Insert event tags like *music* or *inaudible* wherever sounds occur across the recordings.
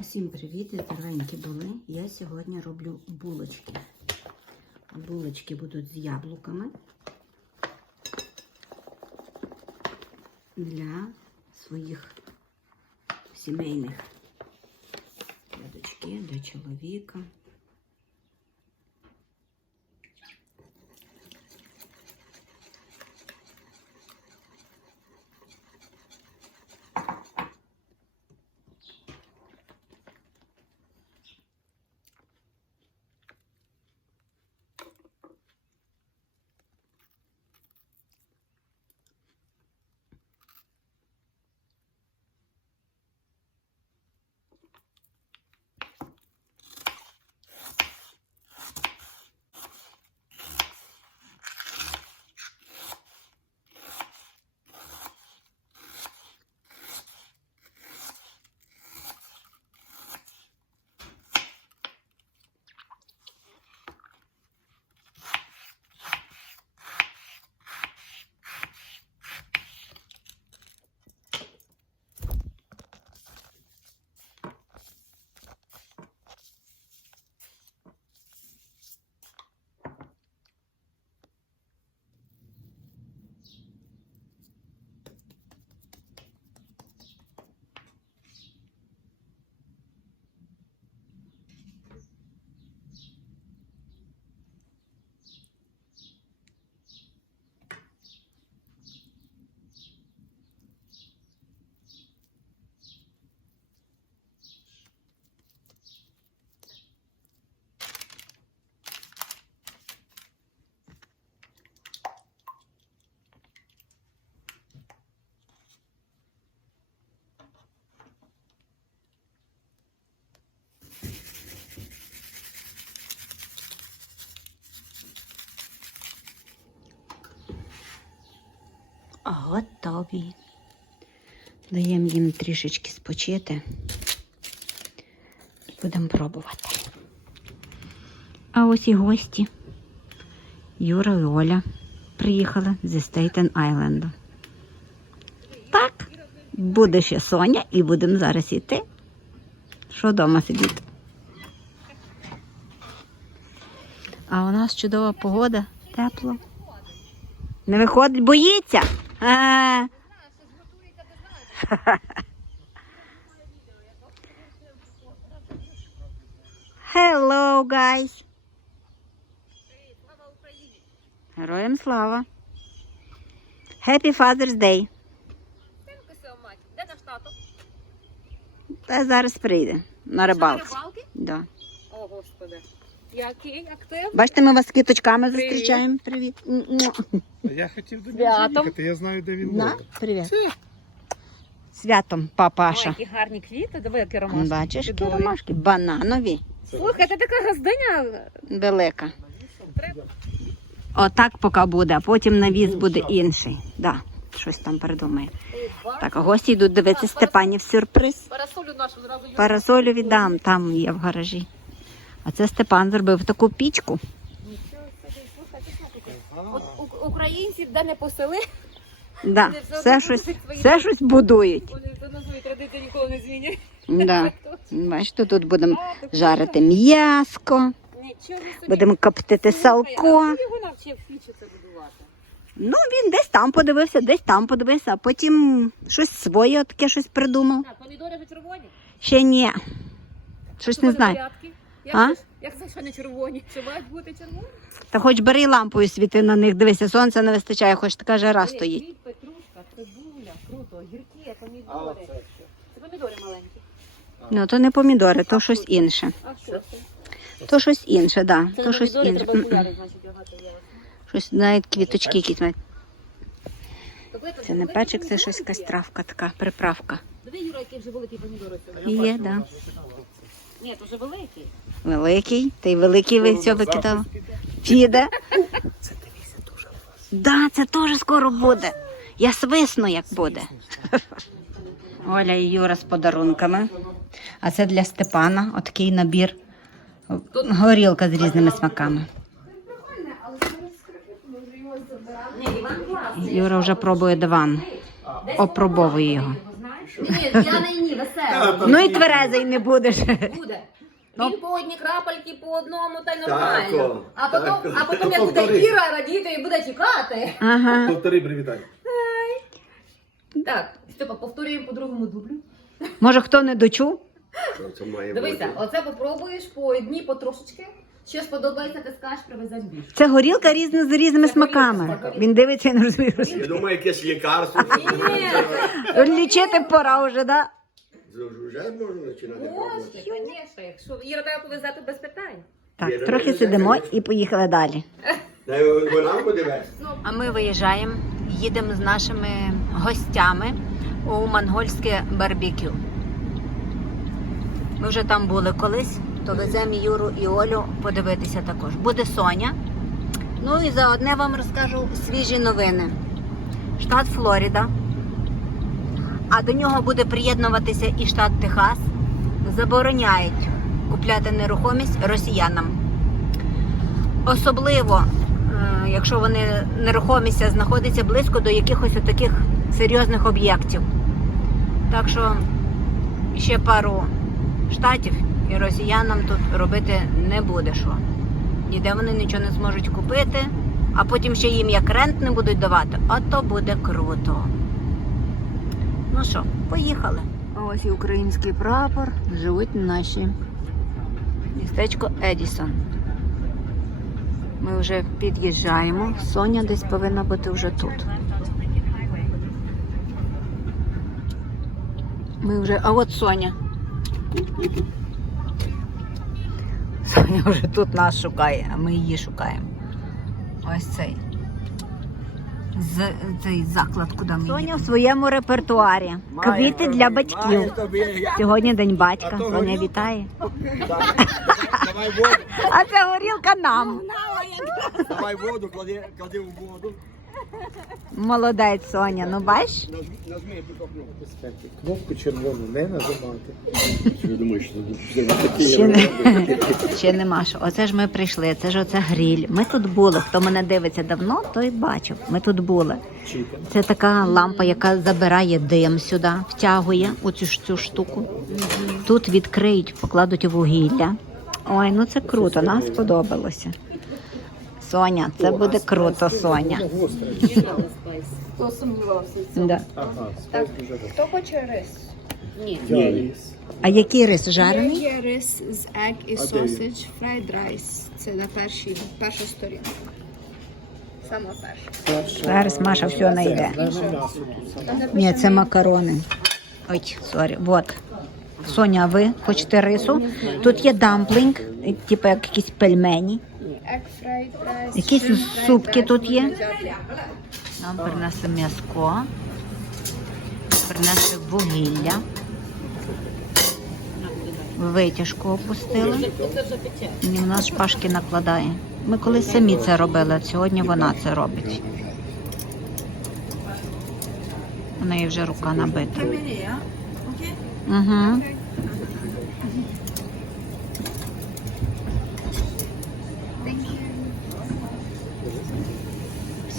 Усім привіт, здоровенькі були. Я сьогодні роблю булочки. Булочки будуть з яблуками для своїх сімейних дочки, для чоловіка. Готові. Даємо їм трішечки спочити. Будемо пробувати. А ось і гості. Юра і Оля приїхали зі Стейтен Айленду. Так, буде ще Соня і будемо зараз йти. Що вдома сидіти? А у нас чудова погода, тепло. Не виходить, боїться. А. Hello, guys. Героям слава. Happy Father's Day. Де наш тато? Та зараз прийде на рибалку. рибалки? Да. О, господи. Який актив? Бачите, ми вас з квіточками Привіт. зустрічаємо. Привіт. Я хотів до Святом. нього заїхати, я знаю, де він На, буде. привіт. Святом, папаша. Ой, які гарні квіти, диви, які ромашки. Бачиш, які чудові. ромашки? Бананові. Слухай, ти така газдиня. Велика. Отак поки буде, а потім навіз буде інший. Да, щось там придумає. Так, а гості йдуть дивитися Степанів сюрприз. Парасолю нашу зразу. Парасолю віддам, там є в гаражі. А це Степан зробив таку пічку. Українців, де не посели, Да, все щось, все щось будують. вони за назвою традиції ніколи не змінять. Да. Бачите, тут будемо жарити м'яско, будемо коптити салко. А? Ну, він десь там подивився, десь там подивився, а потім щось своє таке щось придумав. Так, помідори вже червоні? Ще ні. Щось не знаю. Як А? це Як це, що не червоні? Чи мають бути червоні? Та хоч бери лампою світи на них, дивися, сонця не вистачає, хоч така жара стоїть. хліб, петрушка, цибуля, круто, огірки, помідори. Це помідори маленькі. Ну, то не помідори, то щось інше. А що це? То щось інше, да. Це То не щось помідори, інше. треба окуляри, значить, одягати є. Щось навіть квіточки якісь мають. Це не печик, це щось якась травка така, приправка. Диви, Юра, який вже великий помідори. Є, да. Ні, вже великий. Великий. Ти великий ви все викидав. Піде. Да, це теж скоро буде. Я свисну, як буде. Оля і Юра з подарунками. А це для Степана отакий набір. Горілка з різними смаками. Юра вже пробує диван. Опробовує його. Що? Ні, п'яний ні, веселий. Ну і тверезий не будеш. Буде. Ну. Він по одній крапельки, по одному, та й нормально. А потім, а потім як буде Повтори. Іра радіти і буде тікати. Ага. Повтори привітання. Так, Степа, повторюємо по другому дублю. Може, хто не дочув? Що це має Дивися, оце попробуєш по одній, по трошечки. Що сподобається, ти скажеш, привезеш більше. Це горілка різна з різними смаками. Він дивиться і не розуміє. Я думаю, якесь лікарство. Ні. Лічити пора вже, да? Вже можна починати пробувати. Можна, звісно, якщо Іра тебе повезти без питань. Так, трохи сидимо і поїхали далі. Та Вона буде вести. А ми виїжджаємо, їдемо з нашими гостями у монгольське барбекю. Ми вже там були колись, то веземо Юру і Олю подивитися також. Буде Соня. Ну і заодне вам розкажу свіжі новини. Штат Флорида. А до нього буде приєднуватися і штат Техас. Забороняють купляти нерухомість росіянам. Особливо, е, якщо вони нерухомість знаходиться близько до якихось таких серйозних об'єктів. Так що ще пару штатів і росіянам тут робити не буде що. Ніде вони нічого не зможуть купити, а потім ще їм як рент не будуть давати, а то буде круто. Ну що, поїхали. Ось і український прапор. Живуть наші. Містечко Едісон. Ми вже під'їжджаємо. Соня десь повинна бути вже тут. Ми вже. А от Соня. Соня вже тут нас шукає, а ми її шукаємо. Ось цей. З, цей заклад, куди ми Соня в своєму репертуарі. Квіти для батьків. Сьогодні день батька. Соня вітає. *laughs* Давай воду, А це горілка нам. давай воду, клади, клади в воду. Молодець, Соня. Ну бач? Нажми, эту кнопку. Кнопку червону не нажимати. Я думаю, що Ще, не, ще нема що. Оце ж ми прийшли, це ж оце гріль. Ми тут були. Хто мене дивиться давно, той бачив. Ми тут були. Це така лампа, яка забирає дим сюди, втягує оцю ж цю штуку. Тут відкриють, покладуть вугілля. Ой, ну це круто, нам сподобалося. Соня, це буде круто, Соня. Хто сумнівався? Да. Хто хоче рис? Ні. А який рис жарений? Є рис з egg і sausage, fried rice. Це на першій, перша сторінка. Сама перша. Зараз Маша все знайде. Ні, це макарони. Ой, сорі. Вот. Соня, а ви хочете рису? Тут є дамплінг, типу як якісь пельмені. Якісь супки тут є. Нам принесли м'язко, принесли вугілля. Витяжку опустили. І в нас шпажки накладає. Ми колись самі це робили, а сьогодні вона це робить. У неї вже рука набита. Угу.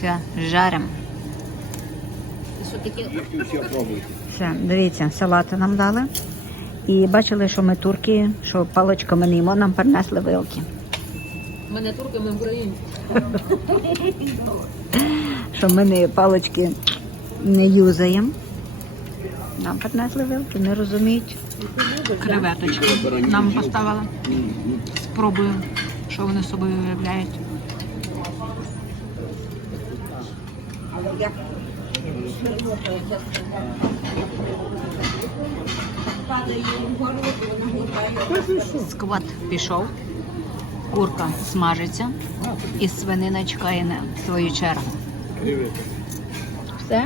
Все, жаримо. Все, дивіться, салати нам дали. І бачили, що ми турки, що паличками не їмо, нам принесли вилки. Ми не турки, ми українці. *laughs* Що ми не палички не юзаємо. Нам принесли вилки, не розуміють. Креветочки нам поставили. Спробую, що вони собою виявляють. Сквот пішов, курка смажиться і свинина чекає на свою чергу. Все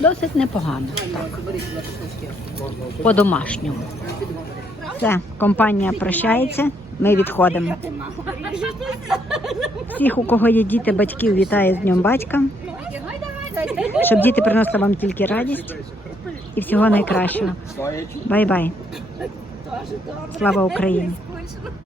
досить непогано. Так. По-домашньому. Все, компанія прощається, ми відходимо. Всіх, у кого є діти, батьків, вітаю з Днем батька. Щоб діти приносили вам тільки радість і всього найкращого. Бай-бай. Слава Україні!